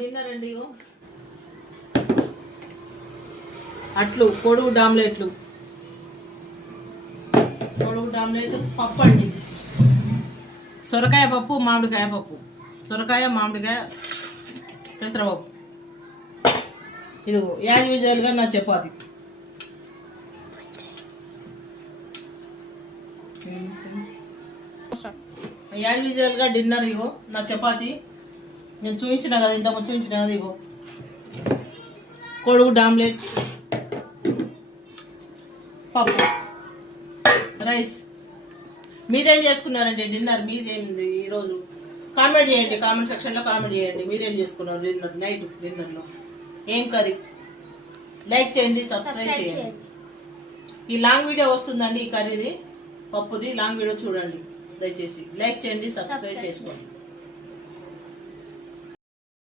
Dinner అండి. అట్లు కోడిగుడ్డు ఆమ్లెట్లు, కోడిగుడ్డు ఆమ్లెట్, పప్పు అండి, సొరకాయ పప్పు, మామిడికాయ పప్పు, సొరకాయ మామిడికాయ పెసరపప్పు. ఇది యాజ్ యూజువల్గా నా చపాతి. యాజ్ యూజువల్గా డిన్నర్. ఇగో నా చపాతి నేను చూపించిన కదా, ఇంతకుముందు చూపించిన కదా. ఇగో కోడిగుడ్డు ఆమ్లెట్, పప్పు, రైస్. మీరేం చేసుకున్నారండి డిన్నర్? మీదేమింది ఈరోజు? కామెంట్ చేయండి, కామెంట్ సెక్షన్లో కామెంట్ చేయండి. మీరేం చేసుకున్నారు డిన్నర్? నైట్ డిన్నర్లో ఏం కర్రీ? లైక్ చేయండి, సబ్స్క్రైబ్ చేయండి. ఈ లాంగ్ వీడియో వస్తుందండి, ఈ కర్రీది పప్పుది లాంగ్ వీడియో చూడండి దయచేసి. లైక్ చేయండి, సబ్స్క్రైబ్ చేసుకోండి.